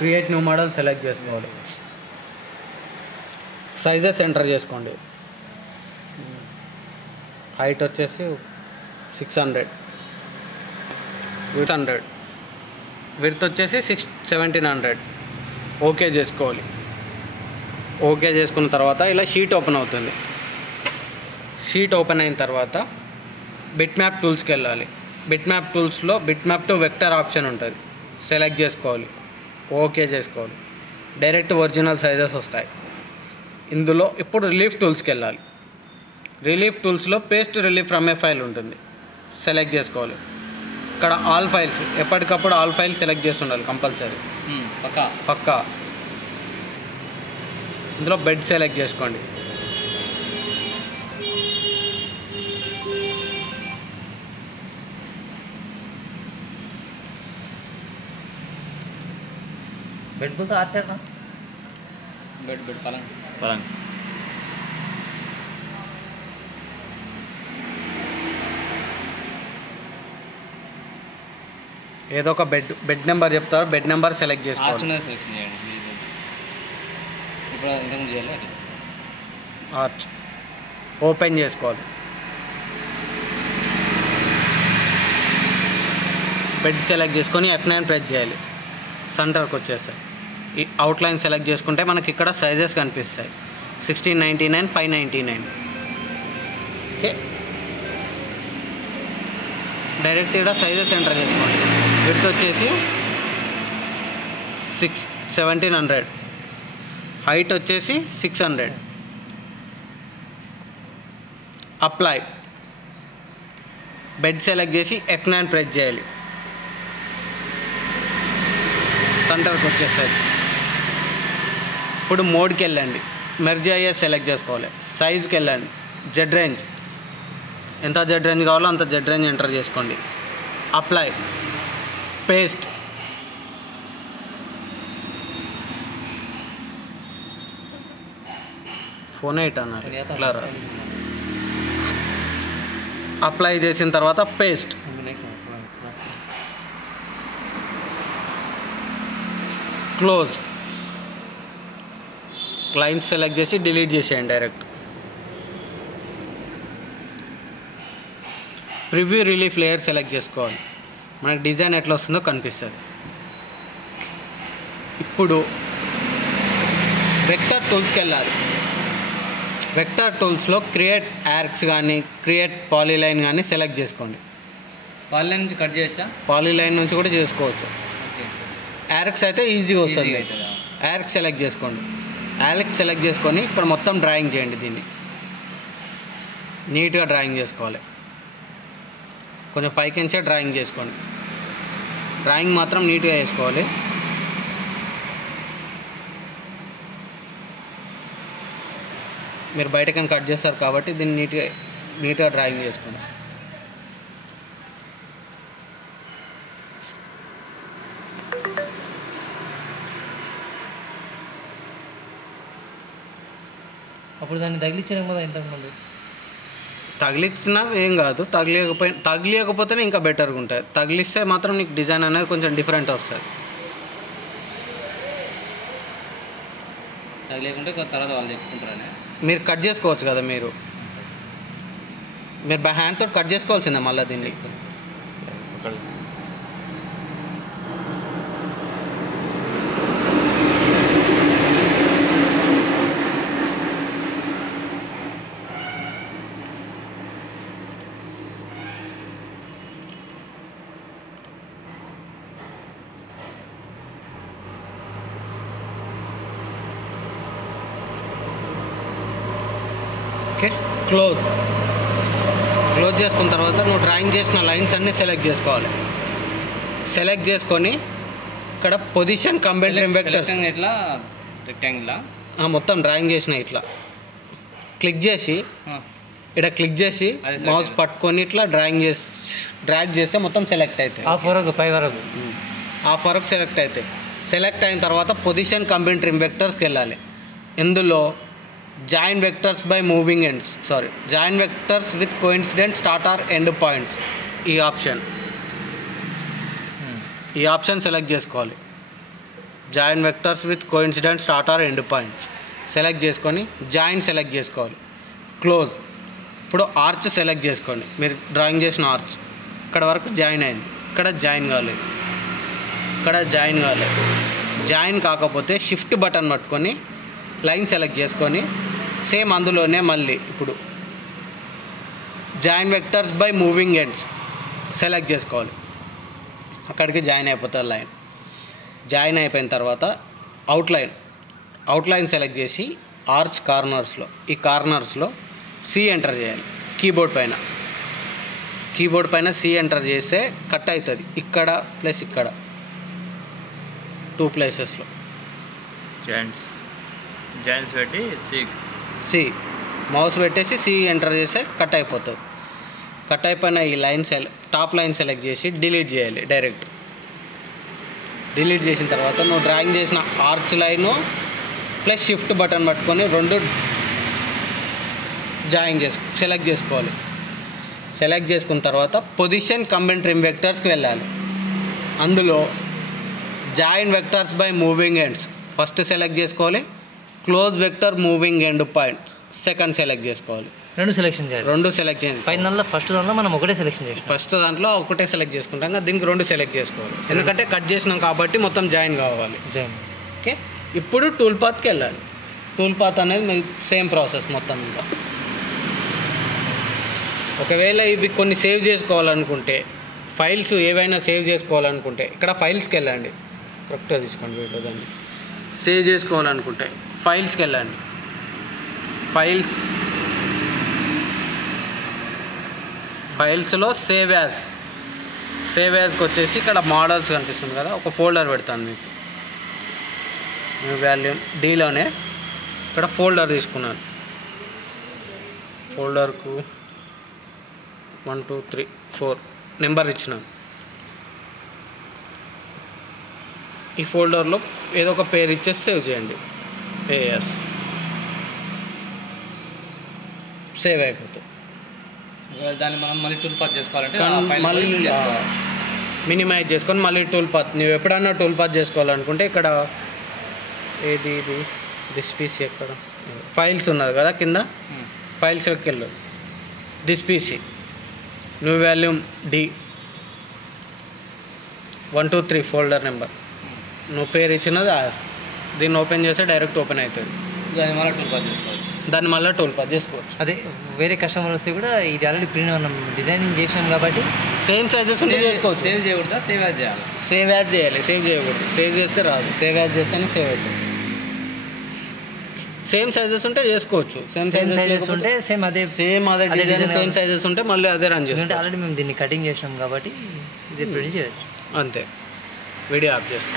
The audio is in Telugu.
క్రియేట్ న్యూ మోడల్ సెలెక్ట్ చేసుకోవాలి. సైజెస్ ఎంటర్ చేసుకోండి. హైట్ వచ్చేసి 600, 600, విడ్త్ వచ్చేసి 1700. ఓకే చేసుకోవాలి. ఓకే చేసుకున్న తర్వాత ఇలా షీట్ ఓపెన్ అవుతుంది. షీట్ ఓపెన్ అయిన తర్వాత బిట్ మ్యాప్ టూల్స్కి వెళ్ళాలి. బిట్ మ్యాప్ టూల్స్లో bitmap to vector option ఉంటుంది, సెలెక్ట్ చేసుకోవాలి. ఓకే చేసుకోవాలి. డైరెక్ట్ ఒరిజినల్ సైజెస్ వస్తాయి. ఇందులో ఇప్పుడు రిలీఫ్ టూల్స్కి వెళ్ళాలి. రిలీఫ్ టూల్స్లో paste relief from a file ఉంటుంది, సెలెక్ట్ చేసుకోవాలి. ఇక్కడ ఆల్ ఫైల్స్, ఎప్పటికప్పుడు ఆల్ ఫైల్స్ సెలెక్ట్ చేసి ఉండాలి కంపల్సరీ, పక్కా. ఇందులో బెడ్ సెలెక్ట్ చేసుకోండి. बेड बोलते आर्चर ना बेड पलंग ఏదో ఒక బెడ్ నెంబర్ చెప్తారు, బెడ్ నెంబర్ సెలెక్ట్ చేసుకోవాలి. సెలెక్షన్ చేయండి. ఇప్పుడు ఇంతకు చేయాలి. ఆర్చ్ ఓపెన్ చేసుకోవాలి. బెడ్ సెలెక్ట్ చేసుకొని F9 ప్రెస్ చేయాలి. సెంటర్కి వచ్చేస్తాయి. ఈ అవుట్లైన్ సెలెక్ట్ చేసుకుంటే మనకి ఇక్కడ సైజెస్ కనిపిస్తాయి. 1699, 599. ఓకే, డైరెక్ట్ ఇక్కడ సైజెస్ ఎంటర్ చేసుకోండి. విడ్త్ వచ్చేసి 1700, హైట్ వచ్చేసి 600. అప్లై. బెడ్ సెలెక్ట్ చేసి F9 ప్రెస్ చేయాలి. సెంటర్కి వచ్చేసాయి. ఇప్పుడు మోడ్కి వెళ్ళండి. మెర్జ్ అయ్యే సెలెక్ట్ చేసుకోవాలి. సైజ్కి వెళ్ళండి. జెడ్ రేంజ్, ఎంత జెడ్ రేంజ్ కావాలో అంత జెడ్ రేంజ్ ఎంటర్ చేసుకోండి. అప్లై. పేస్ట్. ఫోన్ ఎయిట్ అన్నారు ఇట్లా రా. అప్లై చేసిన తర్వాత పేస్ట్. క్లోజ్. లైన్స్ సెలెక్ట్ చేసి డిలీట్ చేసేయండి direct. Preview relief layer select చేసుకోవాలి. మనకి డిజైన్ ఎట్లా వస్తుందో కనిపిస్తుంది. ఇప్పుడు వెక్టర్ టూల్స్కి వెళ్ళాలి. వెక్టర్ టూల్స్లో క్రియేట్ ఆర్క్స్ కానీ క్రియేట్ పాలీలైన్ కానీ సెలెక్ట్ చేసుకోండి. పాలీలైన్ నుంచి కట్ చేయొచ్చా? పాలీలైన్ నుంచి కూడా చేసుకోవచ్చు. ఆర్క్స్ అయితే ఈజీగా వస్తుంది. ఆర్క్ సెలెక్ట్ చేసుకోండి. ఆర్క్ సెలెక్ట్ చేసుకొని ఇక్కడ మొత్తం డ్రాయింగ్ చేయండి. దీన్ని నీట్గా డ్రాయింగ్ చేసుకోవాలి. కొంచెం పైకించే డ్రాయింగ్ చేసుకోండి. డ్రాయింగ్ మాత్రం నీట్గా వేసుకోవాలి. మీరు బయటకని కట్ చేస్తారు కాబట్టి దీన్ని నీట్గా డ్రాయింగ్ చేసుకోండి. అప్పుడు దాన్ని తగిలించడం కదా ఇంతకుముందు. తగిలిచ్చినా ఏం కాదు, తగిలియకపోతేనే ఇంకా బెటర్గా ఉంటుంది. తగిలిస్తే మాత్రం నీకు డిజైన్ అనేది కొంచెం డిఫరెంట్ వస్తుంది. తగిలేకుంటే తర్వాత వాళ్ళు చెప్పుకుంటారని మీరు కట్ చేసుకోవచ్చు కదా. మీరు బై హ్యాండ్తో కట్ చేసుకోవాల్సిందే మళ్ళీ దీన్ని. ఓకే, క్లోజ్ చేసుకున్న తర్వాత నువ్వు డ్రాయింగ్ చేసిన లైన్స్ అన్నీ సెలెక్ట్ చేసుకోవాలి. సెలెక్ట్ చేసుకొని ఇక్కడ పొజిషన్ కంబైన్ వెక్టర్స్ ఎట్లా రెక్టాంగిల్ మొత్తం డ్రాయింగ్ చేసిన ఇట్లా క్లిక్ చేసి ఇక్కడ క్లిక్ చేసి మౌస్ పట్టుకొని ఇట్లా డ్రాగ్ చేస్తే మొత్తం సెలెక్ట్ అవుతాయి. హాఫ్ వరకు సెలెక్ట్ అవుతాయి. సెలెక్ట్ అయిన తర్వాత పొజిషన్ కంబైన్ ట్రిమ్ వెక్టర్స్కి వెళ్ళాలి. ఇందులో join vectors by moving ends, join vectors with coincident start or end points, ఈ ఆప్షన్ సెలెక్ట్ చేసుకోవాలి. Join vectors with coincident start or end points select చేసుకొని జాయిన్ సెలెక్ట్ చేసుకోవాలి. క్లోజ్. ఇప్పుడు ఆర్చ్ సెలెక్ట్ చేసుకోండి. మీరు డ్రాయింగ్ చేసిన ఆర్చ్ ఇక్కడ వరకు జాయిన్ అయింది, ఇక్కడ జాయిన్ కాలేదు, ఇక్కడ జాయిన్ కాలేదు. జాయిన్ కాకపోతే షిఫ్ట్ బటన్ పట్టుకొని లైన్ సెలెక్ట్ చేసుకొని సేమ్ అందులోనే మళ్ళీ ఇప్పుడు join vectors by moving ends select చేసుకోవాలి. అక్కడికి జాయిన్ అయిపోతుంది లైన్. జాయిన్ అయిపోయిన తర్వాత అవుట్లైన్ సెలెక్ట్ చేసి ఆర్చ్ కార్నర్స్లో ఈ కార్నర్స్లో సి ఎంటర్ చేయాలి. కీబోర్డ్ పైన సి ఎంటర్ చేస్తే కట్ అవుతుంది. ఇక్కడ ప్లస్ ఇక్కడ 2 ప్లేసెస్లో జాయింట్స్ పెట్టి సి మౌస్ పెట్టేసి సి ఎంటర్ చేస్తే కట్ అయిపోతుంది. కట్ అయిపోయిన ఈ లైన్ టాప్ లైన్ సెలెక్ట్ చేసి డిలీట్ చేయాలి. డైరెక్ట్ డిలీట్ చేసిన తర్వాత నువ్వు డ్రాయింగ్ చేసిన arch line plus shift button పట్టుకొని 2 సెలెక్ట్ చేసుకోవాలి. సెలెక్ట్ చేసుకున్న తర్వాత పొజిషన్ కంబైన్ ట్రిమ్ వెక్టర్స్కి వెళ్ళాలి. అందులో join vectors by moving ends first select చేసుకోవాలి. Close vector moving end point second select చేసుకోవాలి. 2 సెలెక్షన్ చేయాలి. 2 సెలెక్ట్ చేసి ఫస్ట్ దాంట్లో మనం ఒకటే సెలెక్షన్ చేసాం. ఫస్ట్ దాంట్లో ఒకటే సెలెక్ట్ చేసుకుంటాం కదా, దీనికి 2 సెలెక్ట్ చేసుకోవాలి. ఎందుకంటే కట్ చేసినాం కాబట్టి మొత్తం జాయిన్ కావాలి. ఓకే. ఇప్పుడు టూల్ పాత్కి వెళ్ళాలి. టూల్ పాత్ అనేది మీకు సేమ్ ప్రాసెస్ మొత్తం ఇంకా. ఒకవేళ ఇవి కొన్ని సేవ్ చేసుకోవాలనుకుంటే ఫైల్స్ ఏవైనా సేవ్ చేసుకోవాలనుకుంటే ఇక్కడ ఫైల్స్కి వెళ్ళండి. కరెక్ట్గా తీసుకోండి వీటిలో దాన్ని సేవ్ చేసుకోవాలనుకుంటే ఫైల్స్కి వెళ్ళండి. ఫైల్స్లో సేవ్ యాజ్కి వచ్చేసి ఇక్కడ మోడల్స్ కనిపిస్తుంది కదా, ఒక ఫోల్డర్ పెడతాను మీకు. వాల్యూమ్ డీలోనే ఇక్కడ ఫోల్డర్ తీసుకున్నాను. ఫోల్డర్కు 1 2 3 4 నెంబర్ ఇచ్చినాను. ఈ ఫోల్డర్లో ఏదో ఒక పేరు ఇచ్చేసి సేవ్ చేయండి. సేవ్ అయిపోతుంది. దాన్ని మనం మళ్ళీ టూల్ పాత్ చేసుకోవాలంటే మళ్ళీ మినిమైజ్ చేసుకొని మళ్ళీ టూల్ పాత్ నువ్వు ఎప్పుడన్నా టూల్ పాత్ చేసుకోవాలనుకుంటే ఇక్కడ ఇది దిస్ పీసీ ఎక్కడ ఫైల్స్ ఉన్నది కదా కింద, ఫైల్స్లోకి వెళ్ళు. This PC new volume D 1 2 3 folder number నువ్వు పేరు ఇచ్చినది దీన్ని ఓపెన్ చేస్తే డైరెక్ట్ ఓపెన్ అవుతుంది. దాన్ని మళ్ళీ టూల్ పాత్ చేసుకోవచ్చు. అదే వేరే కస్టమర్ వస్తే కూడా ఇది ఆల్రెడీ ప్రింట్ మనం డిజైనింగ్ చేసాం కాబట్టి సేమ్ సైజెస్ ఉంటే చేసుకోవచ్చు. సేవ్ చేయకూడదా? సేవ్ యాజ్ చేయాలి. సేవ్ యాజ్ చేయాలి. సేవ్ చేయకూడదు. సేవ్ చేస్తే రాదు. సేవ్ యాజ్ చేస్తేనే సేవ్ అవుతుంది. సేమ్ సైజెస్ ఉంటే చేసుకోవచ్చు. సేమ్ సైజెస్ ఉంటే సేమ్ అదే డిజైన్ సేమ్ సైజెస్ ఉంటే మళ్ళీ అదే రన్ చేసుకోవచ్చు. ఆల్రెడీ మేము దీన్ని కటింగ్ చేసాం కాబట్టి ఇది ప్రింట్ చేయొచ్చు. అంతే. వీడియో ఆఫ్ చేసుకో.